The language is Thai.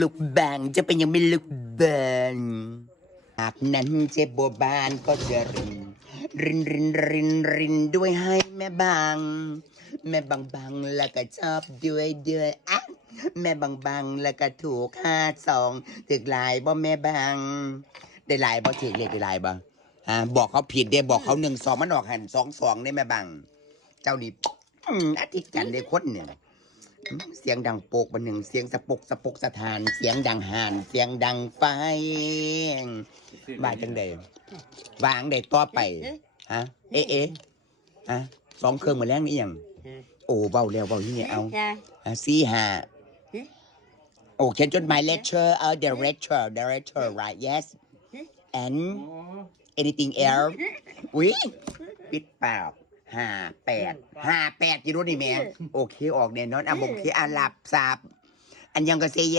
ลูกแบงจะเป็นยังไม่ลูกแบงหากนั้นเจ็บบัวบานก็จะริน รินรินรินรินด้วยให้แม่บาง แม่บางบางแล้วก็ชอบด้วยด้วยอะแม่บางบางแล้วก็ถูกห้าสองถึกหลายบ่แม่บาง ได้หลายบ่ถึกเลขได้หลายบ่อ่าบอกเขาผิดเด้บอกเขาหนึ่งสองมันออกหันสองสองได้แม่บาง เจ้านี่อืมอาทิกันได้คนเนี่ย เสียงดังโปกบันหนึ่งเสียงสะปกสะปกสะทาน เสียงดังหานเสียงดังไฟบาจังใดวางได้ต่อไปฮะเอ๊ะเอ๊ะฮะสองเครื่องมาแล้วนี่ยังโอ้เบาแล้วเบาที่นี่เอาสี่ห้าโอเขียนจดหมาย lecture เออ director director right yes and anything else อุ้ยปิดปล่า ห้าแปดห้าแปดอยี่รู้นี่แม่โอเคออกแน่นอนอะบงเคอาหลับสับอันยังก็เซเย